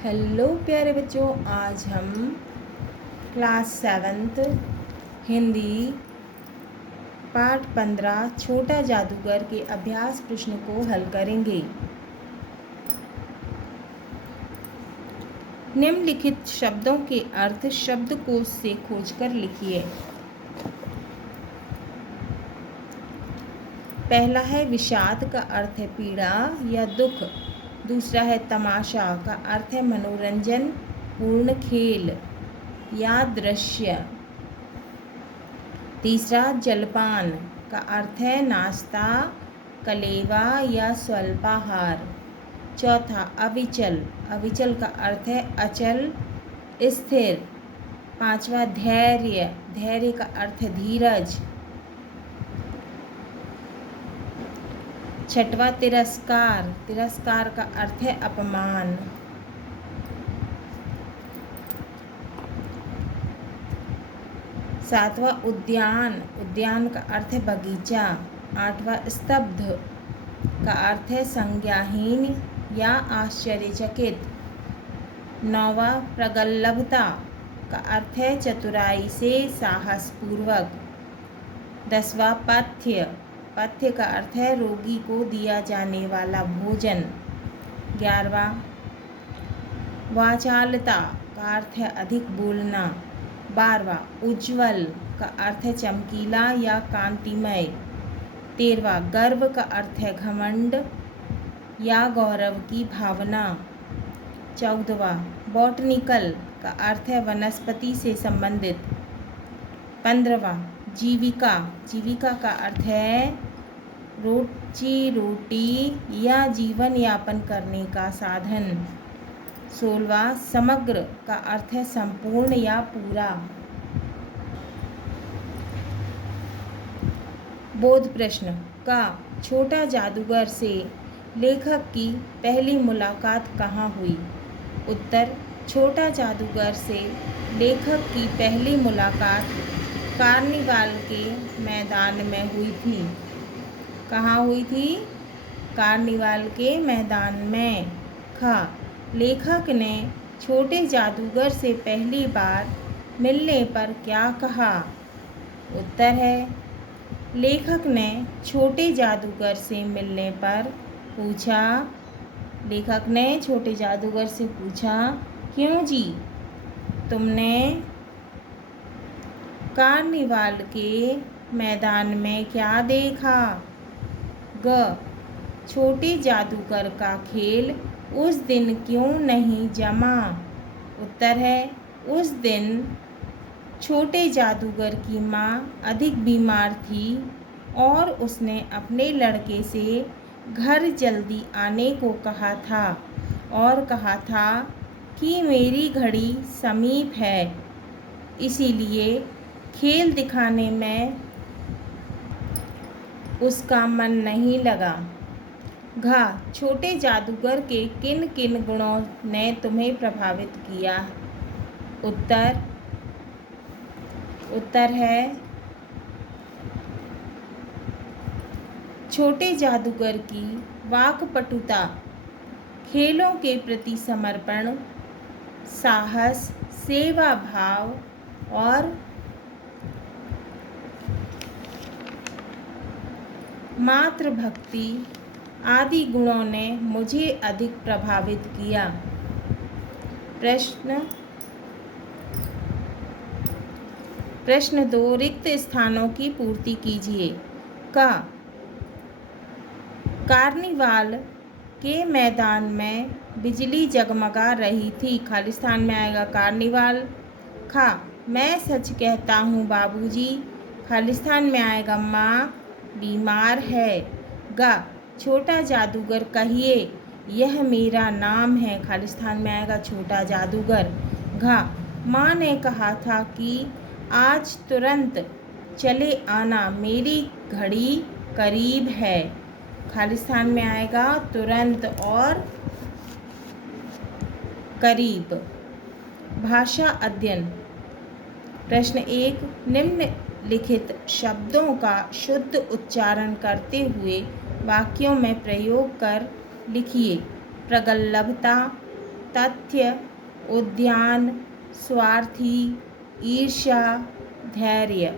Hello प्यारे बच्चों, आज हम क्लास 7th हिंदी पाठ 15 छोटा जादूगर के अभ्यास प्रश्न को हल करेंगे। निम्नलिखित शब्दों के अर्थ शब्दकोश से खोजकर लिखिए। पहला है विषाद का अर्थ है पीड़ा या दुख। दूसरा है तमाशा का अर्थ है मनोरंजन पूर्ण खेल या दृश्य। तीसरा जलपान का अर्थ है नाश्ता कलेवा या स्वल्पाहार। चौथा अविचल, अविचल का अर्थ है अचल स्थिर। पांचवा धैर्य, धैर्य का अर्थ है धीरज। छठवा तिरस्कार, तिरस्कार का अर्थ है अपमान। सातवां उद्यान, उद्यान का अर्थ है बगीचा। आठवां स्तब्ध का अर्थ है संज्ञाहीन या आश्चर्यचकित। नौवां प्रगल्भता का अर्थ है चतुराई से साहसपूर्वक। 10वां पथ्य, पथ्य का अर्थ है रोगी को दिया जाने वाला भोजन। 11वां वाचालता का अर्थ है अधिक बोलना। 12वां उज्ज्वल का अर्थ है चमकीला या कांतिमय। 13वां गर्व का अर्थ है घमंड या गौरव की भावना। 14वां बॉटनिकल का अर्थ है वनस्पति से संबंधित। 15वां जीविका, जीविका का अर्थ है रोजी रोटी या जीवन यापन करने का साधन। 16वां समग्र का अर्थ है संपूर्ण या पूरा। बोध प्रश्न का छोटा जादूगर से लेखक की पहली मुलाकात कहाँ हुई? उत्तर, छोटा जादूगर से लेखक की पहली मुलाकात कार्निवाल के मैदान में हुई थी। कहाँ हुई थी? कार्निवाल के मैदान में। ख, लेखक ने छोटे जादूगर से पहली बार मिलने पर क्या कहा? उत्तर है, लेखक ने छोटे जादूगर से मिलने पर पूछा, लेखक ने छोटे जादूगर से पूछा, क्यों जी, तुमने कार्निवाल के मैदान में क्या देखा? ग, छोटे जादूगर का खेल उस दिन क्यों नहीं जमा? उत्तर है, उस दिन छोटे जादूगर की माँ अधिक बीमार थी और उसने अपने लड़के से घर जल्दी आने को कहा था और कहा था कि मेरी घड़ी समीप है, इसीलिए खेल दिखाने में उसका मन नहीं लगा। घा, छोटे जादूगर के किन किन गुणों ने तुम्हें प्रभावित किया? उत्तर है, छोटे जादूगर की वाक्पटुता, खेलों के प्रति समर्पण, साहस, सेवा भाव और मातृभक्ति आदि गुणों ने मुझे अधिक प्रभावित किया। प्रश्न 2, रिक्त स्थानों की पूर्ति कीजिए। का, कार्निवाल के मैदान में बिजली जगमगा रही थी, खालिस्तान में आएगा कार्निवाल। खा, मैं सच कहता हूँ बाबूजी, खालिस्तान में आएगा माँ बीमार है। गा, छोटा जादूगर कहिए, यह मेरा नाम है, खालिस्तान में आएगा छोटा जादूगर। घा, माँ ने कहा था कि आज तुरंत चले आना, मेरी घड़ी करीब है, खालिस्तान में आएगा तुरंत और करीब। भाषा अध्ययन। प्रश्न 1, निम्नलिखित शब्दों का शुद्ध उच्चारण करते हुए वाक्यों में प्रयोग कर लिखिए। प्रगल्भता, तथ्य, उद्यान, स्वार्थी, ईर्ष्या, धैर्य।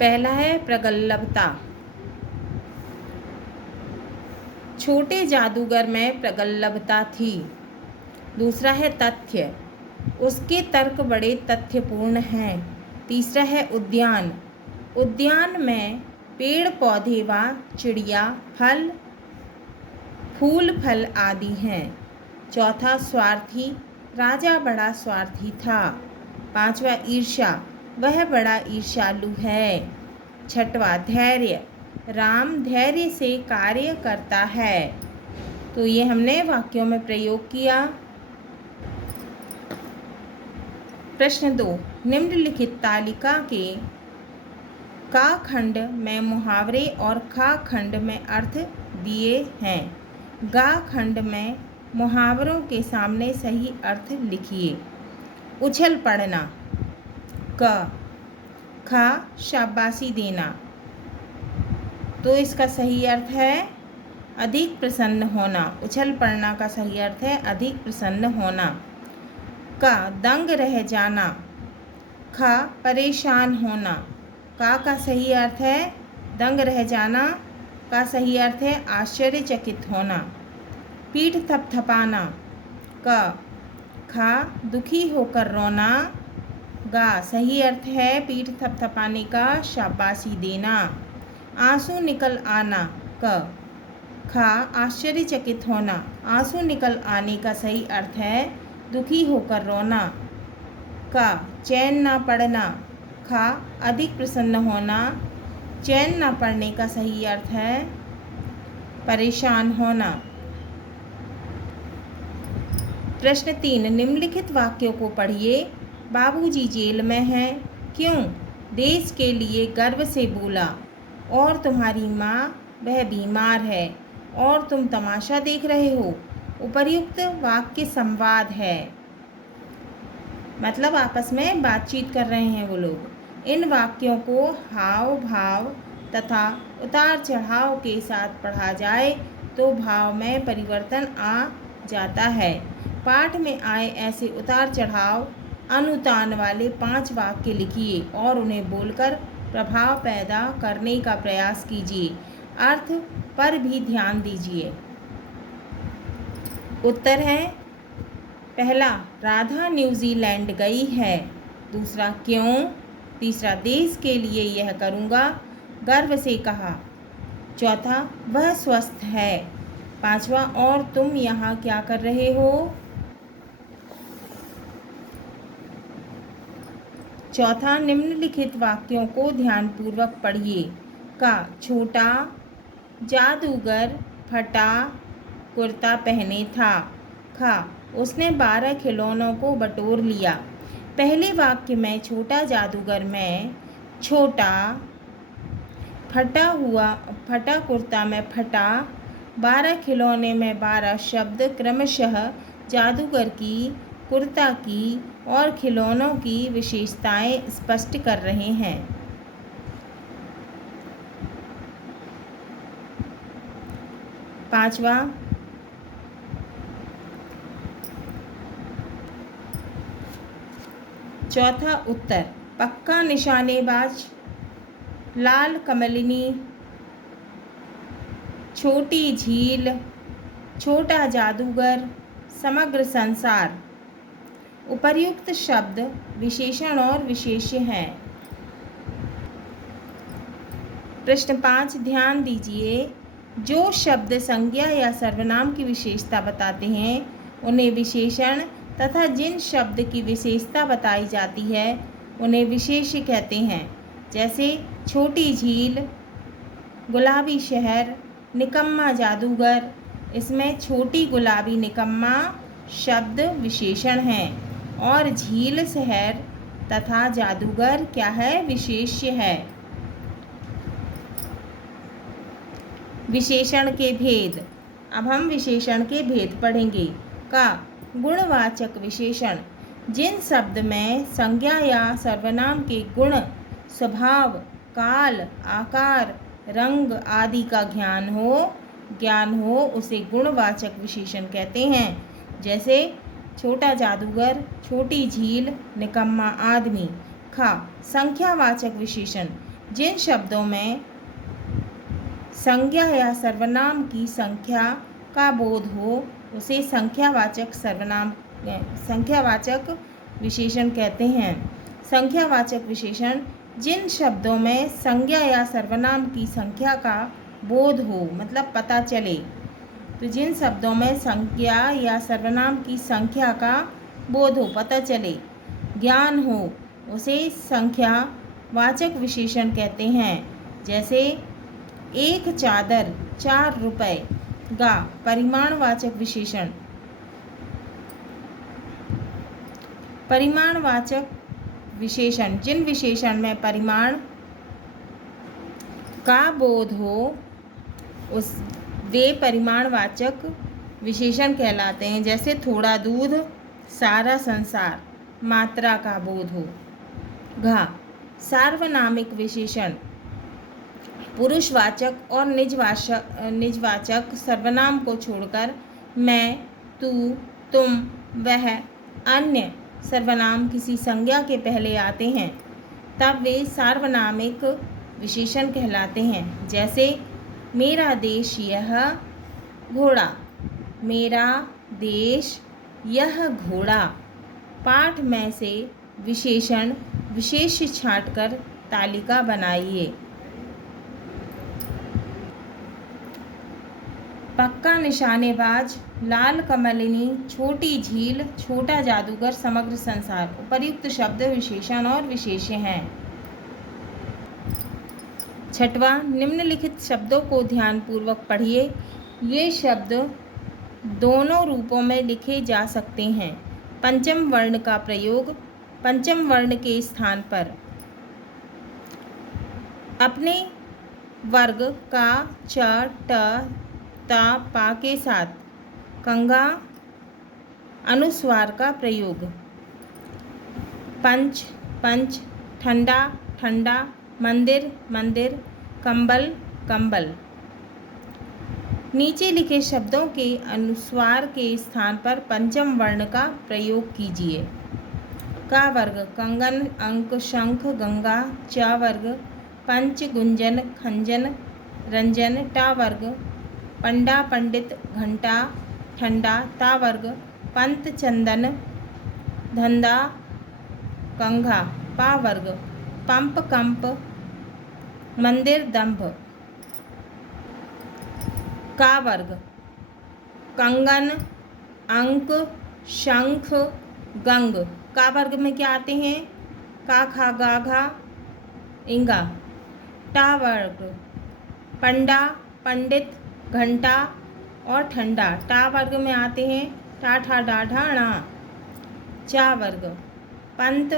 पहला है प्रगल्भता। छोटे जादूगर में प्रगल्भता थी। दूसरा है तथ्य, उसके तर्क बड़े तथ्यपूर्ण हैं। तीसरा है उद्यान, उद्यान में पेड़ पौधे व चिड़िया, फल फूल फल आदि हैं। चौथा स्वार्थी, राजा बड़ा स्वार्थी था। पांचवा ईर्ष्या, वह बड़ा ईर्ष्यालु है। छठवां धैर्य, राम धैर्य से कार्य करता है। तो ये हमने वाक्यों में प्रयोग किया। प्रश्न 2, निम्नलिखित तालिका के का खंड में मुहावरे और खा खंड में अर्थ दिए हैं। गा खंड में मुहावरों के सामने सही अर्थ लिखिए। उछल पड़ना। क, खा शाबाशी देना, तो इसका सही अर्थ है अधिक प्रसन्न होना। उछल पड़ना का सही अर्थ है अधिक प्रसन्न होना। का दंग रह जाना। खा परेशान होना। का सही अर्थ है दंग रह जाना। का सही अर्थ है आश्चर्यचकित होना। पीठ थपथपाना। क, खा दुखी होकर रोना। गा सही अर्थ है पीठ थपथपाने का शाबाशी देना। आंसू निकल आना। क, खा आश्चर्यचकित होना। आंसू निकल आने का सही अर्थ है दुखी होकर रोना। का चैन ना पड़ना। खा अधिक प्रसन्न होना। चैन ना पड़ने का सही अर्थ है परेशान होना। प्रश्न 3, निम्नलिखित वाक्यों को पढ़िए। बाबूजी जेल में हैं, क्यों? देश के लिए गर्व से बोला। और तुम्हारी माँ, वह बीमार है और तुम तमाशा देख रहे हो। उपर्युक्त वाक्य संवाद है, मतलब आपस में बातचीत कर रहे हैं वो लोग। इन वाक्यों को हाव भाव तथा उतार चढ़ाव के साथ पढ़ा जाए तो भाव में परिवर्तन आ जाता है। पाठ में आए ऐसे उतार चढ़ाव अनुतान वाले 5 वाक्य लिखिए और उन्हें बोलकर प्रभाव पैदा करने का प्रयास कीजिए। अर्थ पर भी ध्यान दीजिए। उत्तर है पहला, राधा न्यूजीलैंड गई है। दूसरा, क्यों? तीसरा, देश के लिए यह करूँगा, गर्व से कहा। चौथा, वह स्वस्थ है। पांचवा, और तुम यहाँ क्या कर रहे हो? चौथा, निम्नलिखित वाक्यों को ध्यानपूर्वक पढ़िए। का, छोटा जादूगर फटा कुर्ता पहने था। खा, उसने 12 खिलौनों को बटोर लिया। पहले वाक्य में छोटा जादूगर में छोटा, फटा कुर्ता में फटा, 12 खिलौने में 12 शब्द क्रमशः जादूगर की, कुर्ता की और खिलौनों की विशेषताएं स्पष्ट कर रहे हैं। पांचवा, चौथा उत्तर, पक्का निशानेबाज, लाल कमलिनी, छोटी झील, छोटा जादूगर, समग्र संसार। उपर्युक्त शब्द विशेषण और विशेष्य हैं। प्रश्न 5, ध्यान दीजिए। जो शब्द संज्ञा या सर्वनाम की विशेषता बताते हैं उन्हें विशेषण तथा जिन शब्द की विशेषता बताई जाती है उन्हें विशेष्य कहते हैं। जैसे छोटी झील, गुलाबी शहर, निकम्मा जादूगर। इसमें छोटी गुलाबी निकम्मा शब्द विशेषण हैं और झील शहर तथा जादूगर क्या है? विशेष्य है। विशेषण के भेद। अब हम विशेषण के भेद पढ़ेंगे। का, गुणवाचक विशेषण, जिन शब्द में संज्ञा या सर्वनाम के गुण, स्वभाव, काल, आकार, रंग आदि का ज्ञान हो ज्ञान हो उसे गुणवाचक विशेषण कहते हैं। जैसे छोटा जादूगर, छोटी झील, निकम्मा आदमी। खा, संख्यावाचक विशेषण, जिन शब्दों में संज्ञा या सर्वनाम की संख्या का बोध हो उसे संख्यावाचक विशेषण कहते हैं। संख्यावाचक विशेषण, जिन शब्दों में संज्ञा या सर्वनाम की संख्या का बोध हो, मतलब पता चले। तो जिन शब्दों में संज्ञा या सर्वनाम की संख्या का बोध हो, पता चले, ज्ञान हो, उसे संख्यावाचक विशेषण कहते हैं। जैसे एक चादर 4 रुपए। गा, परिमाणवाचक विशेषण, परिमाणवाचक विशेषण, जिन विशेषण में परिमाण का बोध हो वे परिमाणवाचक विशेषण कहलाते हैं। जैसे थोड़ा दूध, सारा संसार, मात्रा का बोध हो। घा, सार्वनामिक विशेषण, पुरुषवाचक और निजवाचक सर्वनाम को छोड़कर मैं, तू, तुम, वह, अन्य सर्वनाम किसी संज्ञा के पहले आते हैं तब वे सार्वनामिक विशेषण कहलाते हैं। जैसे मेरा देश यह घोड़ा, मेरा देश यह घोड़ा। पाठ में से विशेषण विशेष छांटकर तालिका बनाइए। पक्का निशानेबाज, लाल कमलिनी, छोटी झील, छोटा जादूगर, समग्र संसार। उपर्युक्त शब्द विशेषण और विशेष्य हैं। छठवां, निम्नलिखित शब्दों को ध्यानपूर्वक पढ़िए। ये शब्द दोनों रूपों में लिखे जा सकते हैं। पंचम वर्ण का प्रयोग, पंचम वर्ण के स्थान पर अपने वर्ग का च, ट, ता, पा के साथ कंगा अनुस्वार का प्रयोग। पंच, पंच, ठंडा, ठंडा, मंदिर, मंदिर, कंबल, कंबल। नीचे लिखे शब्दों के अनुस्वार के स्थान पर पंचम वर्ण का प्रयोग कीजिए। का वर्ग, कंगन, अंक, शंख, गंगा। च वर्ग, पंच, गुंजन, खंजन, रंजन। टा वर्ग, पंडा, पंडित, घंटा, ठंडा। ता वर्ग, पंत, चंदन, धंधा, कंघा। पा वर्ग, पंप, कंप, मंदिर, दंभ। का वर्ग, कंगन, अंक, शंख, गंग। का वर्ग में क्या आते हैं? का, खा, गा, घा, इंगा। टा वर्ग, पंडा, पंडित, घंटा और ठंडा। टा वर्ग में आते हैं टा, ठा, डा, ढा, णा। चा वर्ग, पंत,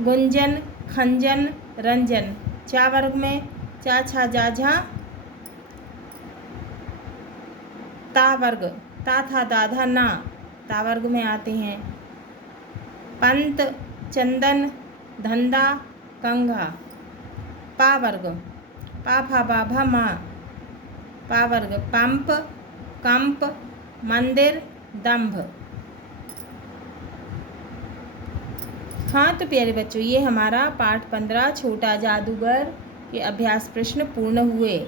गुंजन, खंजन, रंजन। चा वर्ग में चा, छा, जा, झा। ता वर्ग, ता, था, दा, धा, ना। ता वर्ग में आते हैं पंत, चंदन, धंधा, कंघा। पा वर्ग, पा, फा, बा, भा, मा। पा वर्ग, पंप, कंप, मंदिर, दंभ। हाँ तो प्यारे बच्चों, ये हमारा पाठ 15 छोटा जादूगर के अभ्यास प्रश्न पूर्ण हुए।